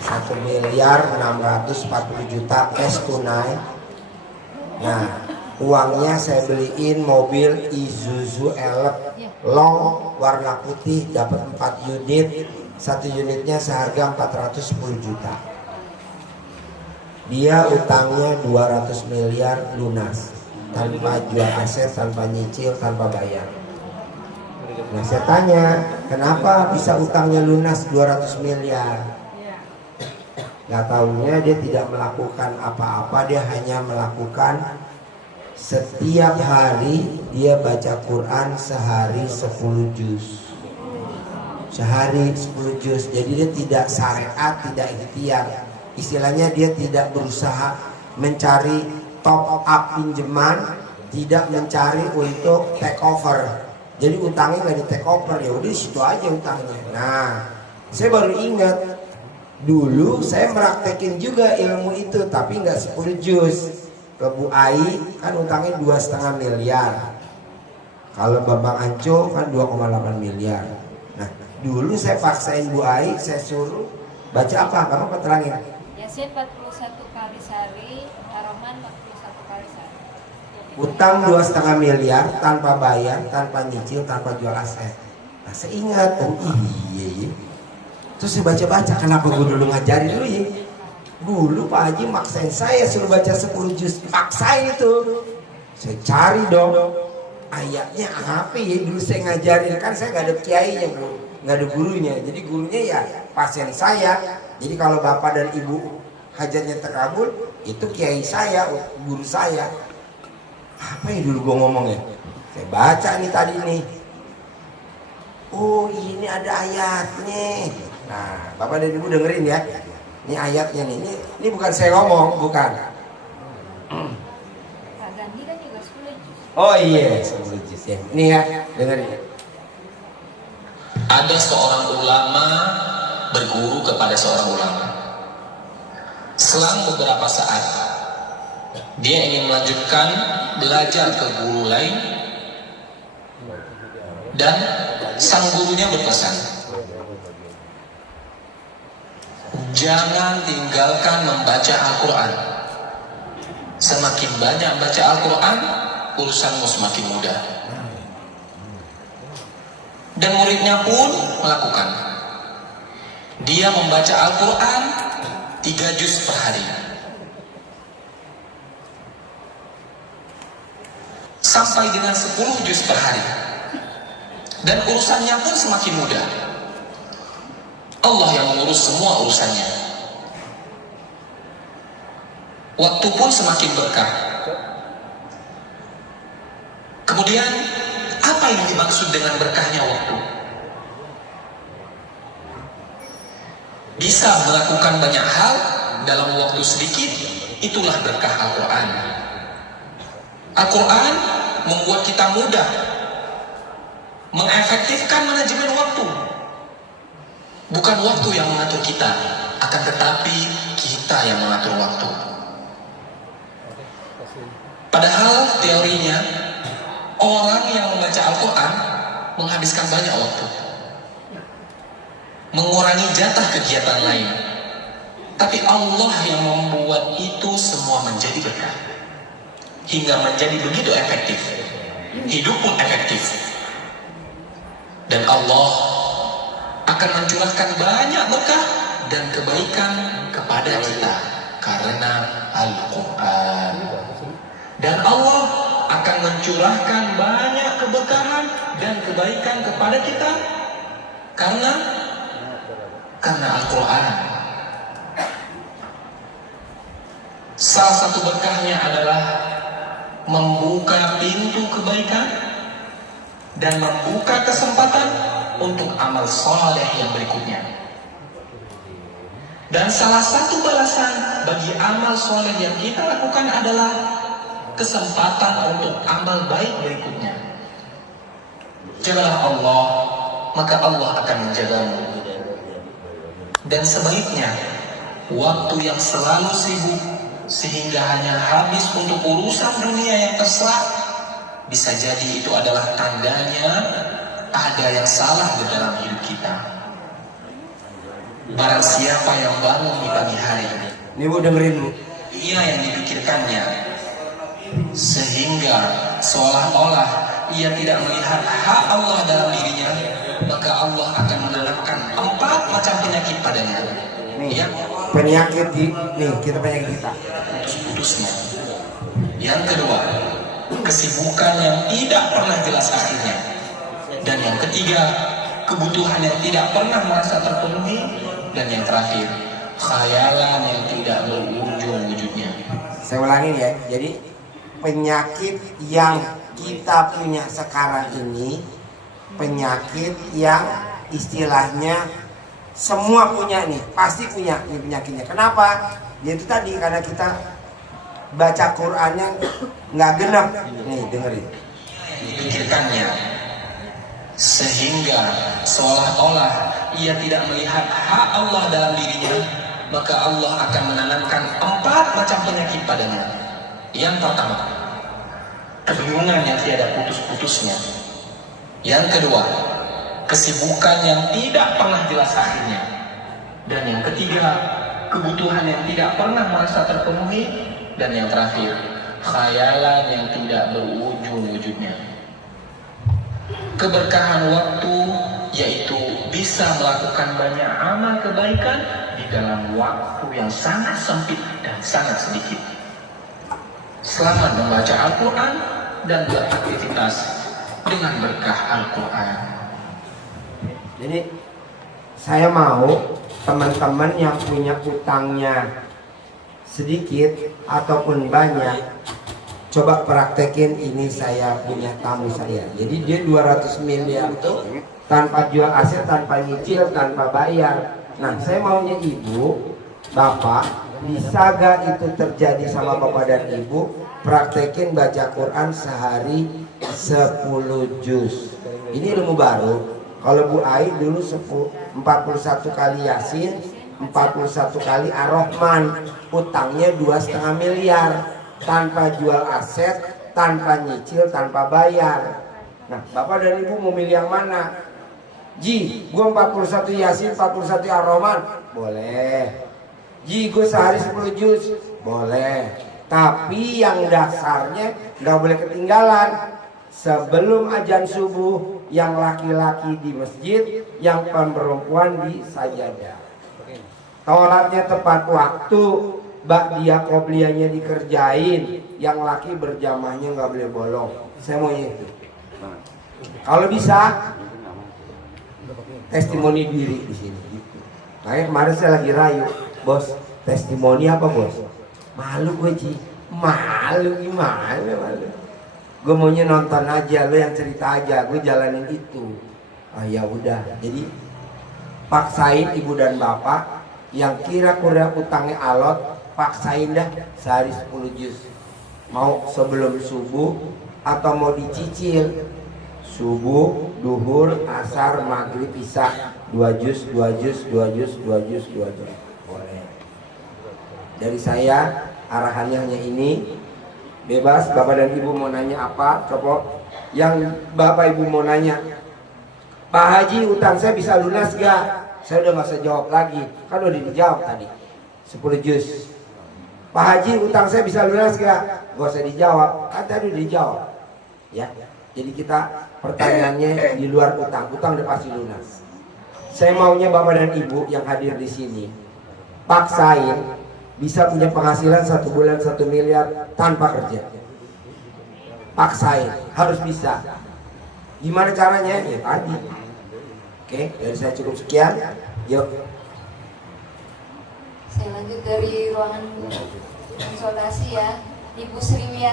1.640.000.000 cash tunai. Nah, uangnya saya beliin mobil Isuzu Elf long warna putih, dapat 4 unit. Satu unitnya seharga 410 juta. Dia utangnya 200 miliar lunas, tanpa jual aset, tanpa nyicil, tanpa bayar. Nah, saya tanya, kenapa bisa utangnya lunas 200 miliar? Nggak tahunya dia tidak melakukan apa-apa, dia hanya melakukan setiap hari dia baca Quran sehari 10 juz. Sehari 10 juz. Jadi dia tidak syariat, tidak ikhtiar. Istilahnya dia tidak berusaha mencari top up pinjaman, tidak mencari untuk take over. Jadi utangnya nggak di take over, ya udah situ aja utangnya. Nah, saya baru ingat dulu saya meraktekin juga ilmu itu, tapi nggak 10 juz. Ke Bu Ai kan utangnya 2,5 miliar. Kalau Bambang Anco kan 2,8 miliar. Nah, dulu saya paksain Bu Ai, saya suruh baca apa? Kamu terangin. Yasin 41 kali sehari, Ar-Rahman 41 kali sehari. Utang 2,5 miliar tanpa bayar, tanpa nyicil, tanpa jual aset. Nah, saya ingat, oh iya. Terus saya baca-baca, kenapa gue dulu ngajarin dulu ya? Dulu Pak Haji maksain saya suruh baca 10 juz, paksain itu. Saya cari dong ayatnya apa ya, dulu saya ngajarin, kan saya nggak ada kiainya bro, nggak ada gurunya, jadi gurunya ya pasien saya. Jadi kalau bapak dan ibu hajatnya terkabul, itu kiai saya, guru saya. Apa yang dulu gue ngomong ya? Saya baca nih tadi nih. Oh ini ada ayatnya. Nah bapak dan ibu dengerin ya. Ini ayatnya nih. Ini bukan saya ngomong, bukan. Pak Gandhi kan juga 10 juz. Oh iya, 10 juz ya. Ini ya, dengerin. Ada seorang ulama berguru kepada seorang ulama. Selang beberapa saat, dia ingin melanjutkan belajar ke guru lain, dan sang gurunya berpesan, jangan tinggalkan membaca Al-Quran. Semakin banyak baca Al-Quran, urusanmu semakin mudah. Dan muridnya pun melakukan. Dia membaca Al-Quran 3 juz per hari. Sampai dengan 10 juz per hari. Dan urusannya pun semakin mudah. Allah yang mengurus semua urusannya. Waktu pun semakin berkah. Kemudian, apa yang dimaksud dengan berkahnya waktu? Bisa melakukan banyak hal dalam waktu sedikit, itulah berkah Al-Quran. Al-Quran membuat kita mudah mengefektifkan manajemen waktu. Bukan waktu yang mengatur kita, akan tetapi kita yang mengatur waktu. Padahal teorinya, orang yang membaca Al-Quran menghabiskan banyak waktu, mengurangi jatah kegiatan lain. Tapi Allah yang membuat itu semua menjadi berkah, hingga menjadi begitu efektif. Hidup pun efektif. Dan Allah akan mencurahkan banyak berkah dan kebaikan kepada kita karena Al-Quran. Dan Allah akan mencurahkan banyak keberkahan dan kebaikan kepada kita karena Al-Quran. Salah satu berkahnya adalah membuka pintu kebaikan dan membuka kesempatan untuk amal soleh yang berikutnya. Dan salah satu balasan bagi amal soleh yang kita lakukan adalah kesempatan untuk amal baik berikutnya. Jagalah Allah, maka Allah akan menjagamu. Dan sebaiknya, waktu yang selalu sibuk sehingga hanya habis untuk urusan dunia yang terserah, bisa jadi itu adalah tandanya ada yang salah di dalam hidup kita. Barang siapa yang bangun di pagi hari, Nih Bu, dengerin Bu. ia yang dipikirkannya, sehingga seolah-olah ia tidak melihat hak Allah dalam dirinya, maka Allah akan menanamkan 4 macam penyakit padanya. Nih, Yang penyakit nih kita penyakit kita. putus-putusnya. Yang kedua, kesibukan yang tidak pernah jelas akhirnya. Dan yang ketiga, kebutuhan yang tidak pernah merasa terpenuhi. Dan yang terakhir, khayalan yang tidak berujung wujudnya. Saya ulangin ya. Jadi penyakit yang kita punya sekarang ini, penyakit yang istilahnya semua punya nih, pasti punya nih penyakitnya. Kenapa? Ya itu tadi, karena kita baca Qur'annya nggak genap. Nih dengerin. Dipikirkannya, sehingga seolah-olah ia tidak melihat hak Allah dalam dirinya, maka Allah akan menanamkan 4 macam penyakit padanya. Yang pertama, kebingungan yang tiada putus-putusnya. Yang kedua, kesibukan yang tidak pernah jelas akhirnya. Dan yang ketiga, kebutuhan yang tidak pernah merasa terpenuhi. Dan yang terakhir, khayalan yang tidak berujung wujudnya. Keberkahan waktu yaitu bisa melakukan banyak amal kebaikan di dalam waktu yang sangat sempit dan sangat sedikit. Selamat membaca Al-Quran dan beraktivitas dengan berkah Al-Quran. Jadi saya mau teman-teman yang punya utangnya sedikit ataupun banyak, coba praktekin ini. Saya punya tamu saya, jadi dia 200 miliar tuh tanpa jual aset, tanpa nyicil, tanpa bayar. Nah saya maunya ibu, bapak, bisa gak itu terjadi sama bapak dan ibu? Praktekin baca Quran sehari 10 juz. Ini ilmu baru. Kalau Bu Ai dulu 41 kali Yasin, 41 kali Ar-Rahman, utangnya 2,5 miliar, tanpa jual aset, tanpa nyicil, tanpa bayar. Nah, bapak dan ibu mau milih yang mana? Ji, gue 41 Yasin, 41 Ar-Rahman, boleh. Ji, gue sehari 10 juz, boleh. Tapi yang dasarnya nggak boleh ketinggalan. Sebelum azan subuh, yang laki-laki di masjid, yang perempuan di sajadah. Sholatnya tepat waktu, ba'diyah qobliyahnya dikerjain, yang laki berjamaahnya nggak boleh bolong. Saya mau itu. Kalau bisa, testimoni diri di sini. Makanya kemarin saya lagi rayu, bos, testimoni apa bos? Malu gue Ci, malu gimana malu? Gue maunya nonton aja, lo yang cerita aja, gue jalanin itu. Ah ya udah, jadi paksain ibu dan bapak yang kira-kira utangnya alot, paksain dah sehari 10 juz. Mau sebelum subuh atau mau dicicil, subuh, duhur, asar, maghrib, isya, 2 juz, 2 juz, 2 juz, 2 juz, 2 juz. Boleh. Dari saya arahannya hanya ini. Bebas, bapak dan ibu mau nanya apa, coba. Yang bapak ibu mau nanya, Pak Haji, utang saya bisa lunas gak? Saya udah gak usah jawab lagi, kan udah dijawab tadi 10 juz. Pak Haji, utang saya bisa lunas gak? Gak usah dijawab, kan tadi udah dijawab ya. Jadi kita pertanyaannya di luar utang, utang udah pasti lunas. Saya maunya bapak dan ibu yang hadir di sini paksain bisa punya penghasilan 1 bulan 1 miliar tanpa kerja. Paksain, harus bisa. Gimana caranya? Ya tadi. Oke, dari saya cukup sekian. Yuk. Saya lanjut dari ruangan konsultasi ya. Ibu Sriwiati.